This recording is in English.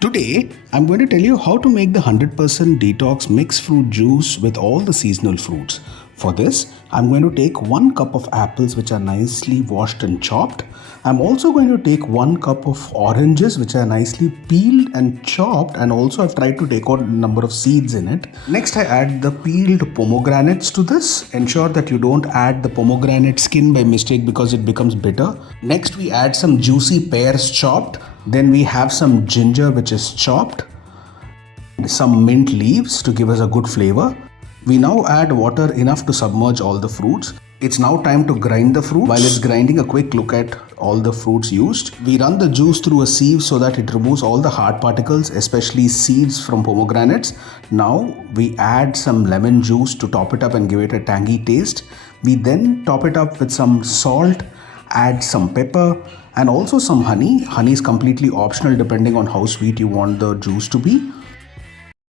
Today, I'm going to tell you how to make the 100% detox mixed fruit juice with all the seasonal fruits. For this, I'm going to take 1 cup of apples which are nicely washed and chopped. I'm also going to take 1 cup of oranges which are nicely peeled and chopped, and also I've tried to take out a number of seeds in it. Next, I add the peeled pomegranates to this. Ensure that you don't add the pomegranate skin by mistake because it becomes bitter. Next, we add some juicy pears chopped. Then we have some ginger which is chopped, some mint leaves to give us a good flavor. We now add water enough to submerge all the fruits. It's now time to grind the fruit. While it's grinding, a quick look at all the fruits used. We run the juice through a sieve so that it removes all the hard particles, especially seeds from pomegranates. Now we add some lemon juice to top it up and give it a tangy taste. We then top it up with some salt, add some pepper and also some honey. Honey is completely optional depending on how sweet you want the juice to be.